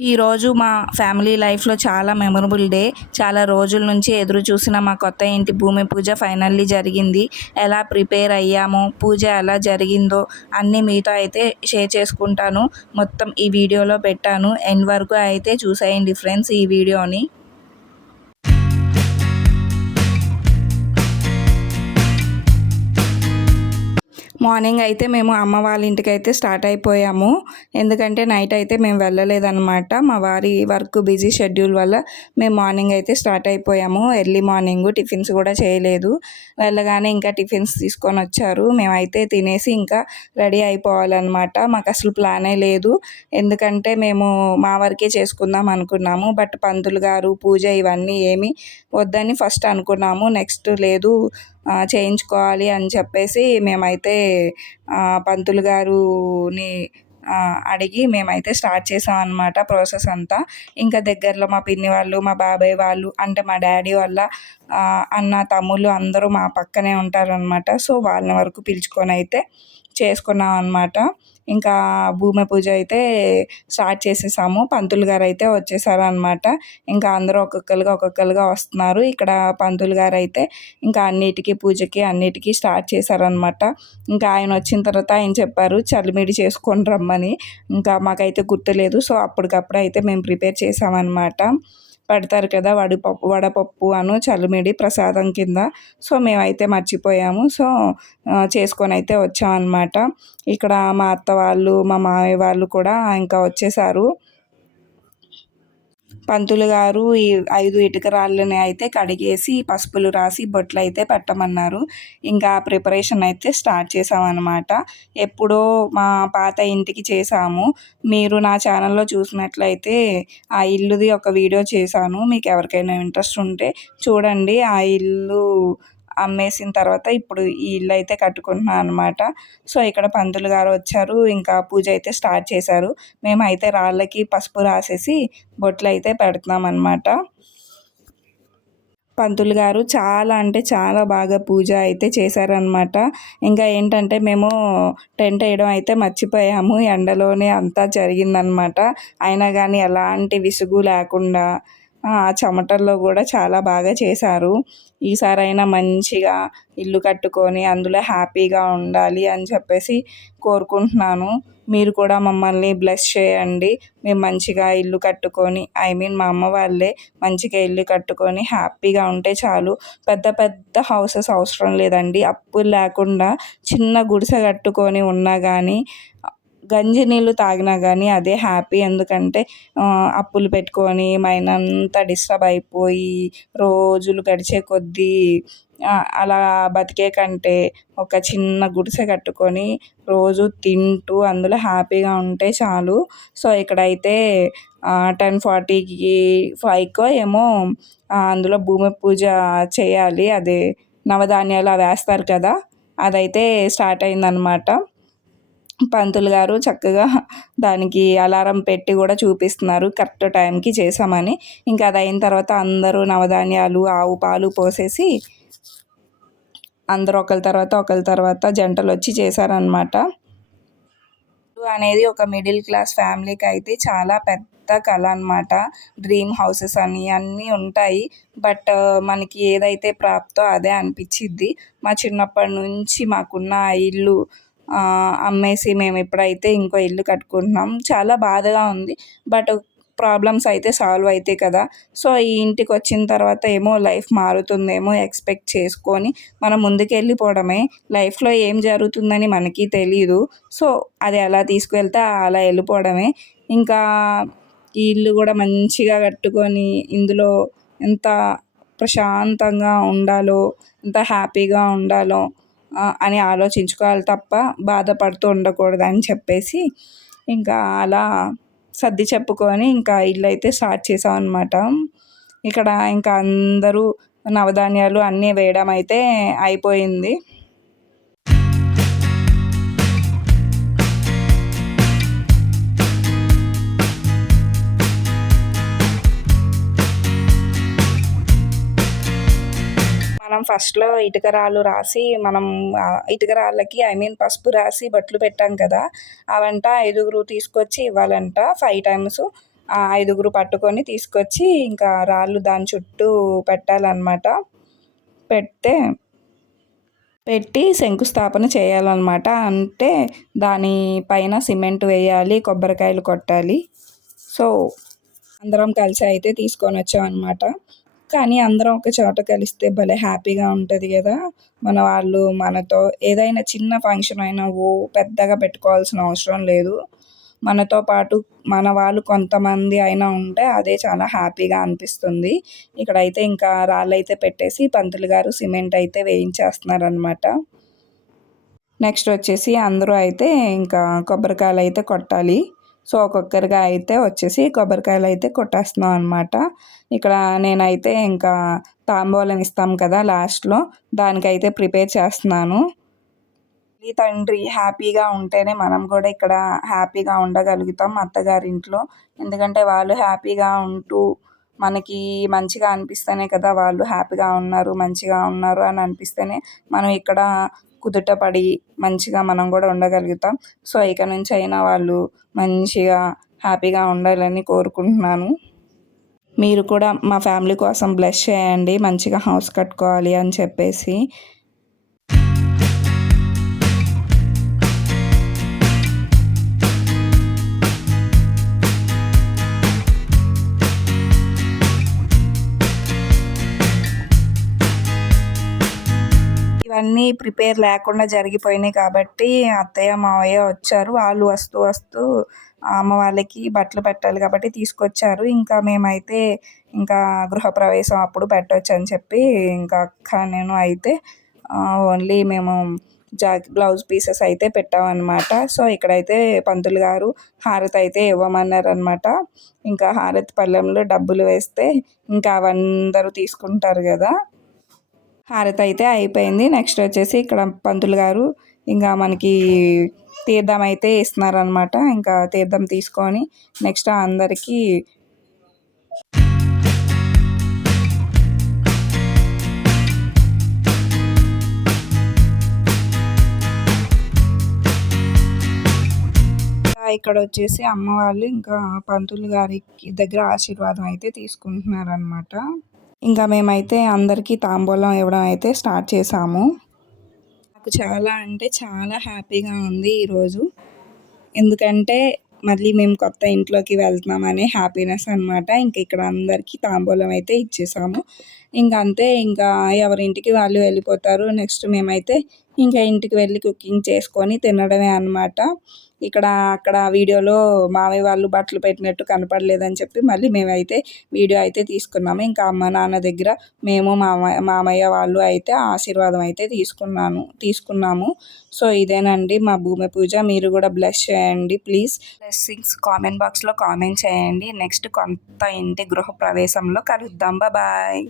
ఈరోజు మా ఫ్యామిలీ లైఫ్‌లో చాలా మెమరబుల్ డే. చాలా రోజుల నుంచి ఎదురు చూసిన మా కొత్త ఇంటి భూమి పూజ ఫైనల్లీ జరిగింది. ఎలా ప్రిపేర్ అయ్యామో, పూజ ఎలా జరిగిందో అన్నీ మీతో అయితే షేర్ చేసుకుంటాను. మొత్తం ఈ వీడియోలో పెట్టాను. ఎండ్ వరకు అయితే చూసేయండి ఫ్రెండ్స్ ఈ వీడియోని. మార్నింగ్ అయితే మేము అమ్మ వాళ్ళ ఇంటికైతే స్టార్ట్ అయిపోయాము. ఎందుకంటే నైట్ అయితే మేము వెళ్ళలేదన్నమాట. మా వారి వర్క్ బిజీ షెడ్యూల్ వల్ల మేము మార్నింగ్ అయితే స్టార్ట్ అయిపోయాము. ఎర్లీ మార్నింగ్ టిఫిన్స్ కూడా చేయలేదు. వెళ్ళగానే ఇంకా టిఫిన్స్ తీసుకొని వచ్చారు. మేమైతే తినేసి ఇంకా రెడీ అయిపోవాలన్నమాట. మాకు అసలు ప్లానే లేదు. ఎందుకంటే మేము మా వరకే చేసుకుందాం అనుకున్నాము. బట్ పంతులు గారు పూజ ఇవన్నీ ఏమీ వద్దని ఫస్ట్ అనుకున్నాము. నెక్స్ట్ లేదు చేయించుకోవాలి అని చెప్పేసి మేమైతే పంతులు గారుని అడిగి మేమైతే స్టార్ట్ చేసాం అన్నమాట ప్రాసెస్ అంతా. ఇంకా దగ్గరలో మా పిన్ని వాళ్ళు, మా బాబాయ్ వాళ్ళు, అంటే మా డాడీ వాళ్ళ అన్న తమ్ముళ్ళు అందరూ మా పక్కనే ఉంటారనమాట. సో వాళ్ళని వరకు పిలుచుకొని అయితే చేసుకున్నాం అన్నమాట. ఇంకా భూమి పూజ అయితే స్టార్ట్ చేసేసాము. పంతులు గారు అయితే వచ్చేసారనమాట. ఇంకా అందరూ ఒక్కొక్కరుగా వస్తున్నారు. ఇక్కడ పంతులు గారు అయితే ఇంకా అన్నిటికీ పూజకి అన్నిటికీ స్టార్ట్ చేశారనమాట. ఇంకా ఆయన వచ్చిన తర్వాత ఆయన చెప్పారు చలిమిడి చేసుకొని రమ్మని. ఇంకా మాకైతే గుర్తులేదు. సో అప్పటికప్పుడు అయితే మేము ప్రిపేర్ చేసామన్నమాట. పెడతారు కదా వడపప్పు చలిమిడి ప్రసాదం కింద. సో మేమైతే మర్చిపోయాము. సో చేసుకొని అయితే వచ్చామన్నమాట. ఇక్కడ మా అత్త వాళ్ళు, మా మామయ్య వాళ్ళు కూడా ఇంకా వచ్చేసారు. పంతులు గారు ఈ 5 ఇటుక రాళ్ళని అయితే కడిగేసి పసుపులు రాసి బొట్లు అయితే పెట్టమన్నారు. ఇంకా ప్రిపరేషన్ అయితే స్టార్ట్ చేసామన్నమాట. ఎప్పుడో మా పాత ఇంటికి చేసాము. మీరు నా ఛానల్లో చూసినట్లయితే ఆ ఇల్లుది ఒక వీడియో చేశాను. మీకు ఎవరికైనా ఇంట్రెస్ట్ ఉంటే చూడండి. ఆ ఇల్లు అమ్మేసిన తర్వాత ఇప్పుడు ఈ ఇల్లు అయితే కట్టుకుంటున్నాను అనమాట. సో ఇక్కడ పంతులు గారు వచ్చారు. ఇంకా పూజ అయితే స్టార్ట్ చేశారు. మేమైతే రాళ్ళకి పసుపు రాసేసి బొట్లు అయితే పెడుతున్నాం అనమాట. పంతులు గారు చాలా అంటే చాలా బాగా పూజ అయితే చేశారనమాట. ఇంకా ఏంటంటే మేము టెంట్ వేయడం అయితే మర్చిపోయాము. ఎండలోనే అంతా జరిగిందనమాట. అయినా కానీ ఎలాంటి విసుగు లేకుండా చెమటల్లో కూడా చాలా బాగా చేశారు. ఈసారైనా మంచిగా ఇల్లు కట్టుకొని అందులో హ్యాపీగా ఉండాలి అని చెప్పేసి కోరుకుంటున్నాను. మీరు కూడా మమ్మల్ని బ్లెస్ చేయండి. మేము మంచిగా ఇల్లు కట్టుకొని మా అమ్మ వాళ్ళే మంచిగా ఇల్లు కట్టుకొని హ్యాపీగా ఉంటే చాలు. పెద్ద పెద్ద హౌసెస్ అవసరం లేదండి. అప్పులు లేకుండా చిన్న గుడిసె కట్టుకొని ఉన్నా కానీ, గంజి నీళ్ళు తాగినా కానీ అదే హ్యాపీ. ఎందుకంటే అప్పులు పెట్టుకొని మైండ్ అంతా డిస్టర్బ్ అయిపోయి రోజులు గడిచే కొద్దీ అలా బతికే కంటే ఒక చిన్న గుడిసె కట్టుకొని రోజు తింటూ అందులో హ్యాపీగా ఉంటే చాలు. సో ఇక్కడైతే 10:45కి 5కో ఏమో అందులో భూమి పూజ చేయాలి. అదే నవధాన్యాలు అవి వేస్తారు కదా, అదైతే స్టార్ట్ అయిందనమాట. పంతులు గారు చక్కగా దానికి అలారం పెట్టి కూడా చూపిస్తున్నారు కరెక్ట్ టైంకి చేసామని. ఇంకా అది అయిన తర్వాత అందరూ నవధాన్యాలు, ఆవు పాలు పోసేసి అందరూ ఒకరి తర్వాత జంటలు వచ్చి చేశారనమాట. అనేది ఒక మిడిల్ క్లాస్ ఫ్యామిలీకి అయితే చాలా పెద్ద కళ అనమాట. డ్రీమ్ హౌసెస్ అని అన్నీ ఉంటాయి. బట్ మనకి ఏదైతే ప్రాప్తో అదే అనిపించిద్ది. మా చిన్నప్పటి నుంచి మాకున్న ఇల్లు అమ్మేసి మేము ఇప్పుడైతే ఇంకో ఇల్లు కట్టుకుంటున్నాం. చాలా బాధగా ఉంది. బట్ ప్రాబ్లమ్స్ అయితే సాల్వ్ అవుతాయి కదా. సో ఈ ఇంటికి వచ్చిన తర్వాత ఏమో లైఫ్ మారుతుందేమో ఎక్స్పెక్ట్ చేసుకొని మనం ముందుకు వెళ్ళిపోవడమే. లైఫ్లో ఏం జరుగుతుందని మనకి తెలీదు. సో అది ఎలా తీసుకువెళ్తే అలా వెళ్ళిపోవడమే. ఇంకా ఈ ఇల్లు కూడా మంచిగా కట్టుకొని ఇందులో ఎంత ప్రశాంతంగా ఉండాలో, ఎంత హ్యాపీగా ఉండాలో అని ఆలోచించుకోవాలి తప్ప బాధపడుతూ ఉండకూడదు అని చెప్పేసి ఇంకా అలా సర్ది చెప్పుకొని ఇంకా ఇల్లు అయితే స్టార్ట్ చేసాం అనమాట. ఇక్కడ ఇంకా అందరూ నవధాన్యాలు అన్నీ వేయడం అయితే అయిపోయింది. మనం ఫస్ట్లో ఇటుక రాళ్ళు రాసి మనం ఇటుక రాళ్ళకి పసుపు రాసి బొట్లు పెట్టాం కదా, అవంట 5గురు తీసుకొచ్చి ఇవ్వాలంట 5 times. ఐదుగురు పట్టుకొని తీసుకొచ్చి ఇంకా రాళ్ళు దాని చుట్టూ పెట్టాలన్నమాట. పెట్టి శంకుస్థాపన చేయాలన్నమాట. అంటే దాని పైన సిమెంట్ వేయాలి, కొబ్బరికాయలు కొట్టాలి. సో అందరం కలిసి అయితే తీసుకొని వచ్చామన్నమాట. కానీ అందరం ఒక చోట కలిస్తే భలే హ్యాపీగా ఉంటుంది కదా! మన వాళ్ళు మనతో ఏదైనా చిన్న ఫంక్షన్ అయినా పెద్దగా పెట్టుకోవాల్సిన అవసరం లేదు. మనతో పాటు మన వాళ్ళు కొంతమంది అయినా ఉంటే అదే చాలా హ్యాపీగా అనిపిస్తుంది. ఇక్కడైతే ఇంకా రాళ్ళైతే పెట్టేసి పంతులు గారు సిమెంట్ అయితే వేయించేస్తున్నారనమాట. నెక్స్ట్ వచ్చేసి అందరూ అయితే ఇంకా కొబ్బరికాయలు అయితే కొట్టాలి. సో ఒక్కొక్కరిగా అయితే వచ్చేసి కొబ్బరికాయలు అయితే కొట్టేస్తున్నాం అనమాట. ఇక్కడ నేనైతే ఇంకా తాంబూలం ఇస్తాం కదా లాస్ట్లో, దానికైతే ప్రిపేర్ చేస్తున్నాను. తల్లి తండ్రి హ్యాపీగా ఉంటేనే మనం కూడా ఇక్కడ హ్యాపీగా ఉండగలుగుతాం అత్తగారింట్లో. ఎందుకంటే వాళ్ళు హ్యాపీగా ఉంటూ మనకి మంచిగా అనిపిస్తేనే కదా వాళ్ళు హ్యాపీగా ఉన్నారు, మంచిగా ఉన్నారు అని అనిపిస్తేనే మనం ఇక్కడ కుదుట పడి మంచిగా మనం కూడా ఉండగలుగుతాం. సో ఇక నుంచి అయినా వాళ్ళు మంచిగా హ్యాపీగా ఉండాలని కోరుకుంటున్నాను. మీరు కూడా మా ఫ్యామిలీ కోసం బ్లెస్ చేయండి, మంచిగా హౌస్ కట్టుకోవాలి అని చెప్పేసి. ఇవన్నీ ప్రిపేర్ లేకుండా జరిగిపోయినాయి కాబట్టి అత్తయ్య మావయ్య వచ్చారు. వాళ్ళు వస్తూ వస్తూ అమ్మ వాళ్ళకి బట్టలు పెట్టాలి కాబట్టి తీసుకొచ్చారు. ఇంకా మేమైతే ఇంకా గృహప్రవేశం అప్పుడు పెట్టవచ్చు అని చెప్పి ఇంకా అక్క నేను అయితే ఓన్లీ మేము బ్లౌజ్ పీసెస్ అయితే పెట్టామన్నమాట. సో ఇక్కడైతే పంతులు గారు హారతి అయితే ఇవ్వమన్నారనమాట. ఇంకా హారతి పళ్ళెంలో డబ్బులు వేస్తే ఇంకా అవందరూ తీసుకుంటారు కదా. హారతి అయితే అయిపోయింది. నెక్స్ట్ వచ్చేసి ఇక్కడ పంతులు గారు ఇంకా మనకి తీర్థం అయితే ఇస్తున్నారనమాట. ఇంకా తీర్థం తీసుకొని నెక్స్ట్ అందరికీ ఇక్కడ వచ్చేసి అమ్మ వాళ్ళు ఇంకా పంతులు గారికి దగ్గర ఆశీర్వాదం అయితే తీసుకుంటున్నారనమాట. ఇంకా మేమైతే అందరికీ తాంబూలం ఇవ్వడం అయితే స్టార్ట్ చేసాము. నాకు చాలా అంటే చాలా హ్యాపీగా ఉంది ఈరోజు. ఎందుకంటే మళ్ళీ మేము కొత్త ఇంట్లోకి వెళ్తున్నామనే హ్యాపీనెస్ అనమాట. ఇంక ఇక్కడ అందరికీ తాంబూలం అయితే ఇచ్చేసాము. ఇంక అంతే, ఇంకా ఎవరింటికి వాళ్ళు వెళ్ళిపోతారు. నెక్స్ట్ మేమైతే ఇంకా ఇంటికి వెళ్ళి కుకింగ్ చేసుకొని తినడమే అనమాట. ఇక్కడ అక్కడ వీడియోలో మామయ్య వాళ్ళు బట్టలు పెట్టినట్టు కనపడలేదని చెప్పి మళ్ళీ మేమైతే వీడియో అయితే తీసుకున్నాము. ఇంకా అమ్మ నాన్న దగ్గర మేము మామయ్య వాళ్ళు అయితే ఆశీర్వాదం అయితే తీసుకున్నాము. సో ఇదేనండి మా భూమి పూజ. మీరు కూడా బ్లెస్ చేయండి ప్లీజ్. బ్లెస్సింగ్స్ కామెంట్ బాక్స్లో కామెంట్ చేయండి. నెక్స్ట్ కొత్త ఇంటి గృహప్రవేశంలో కలుద్దాం. బాయ్.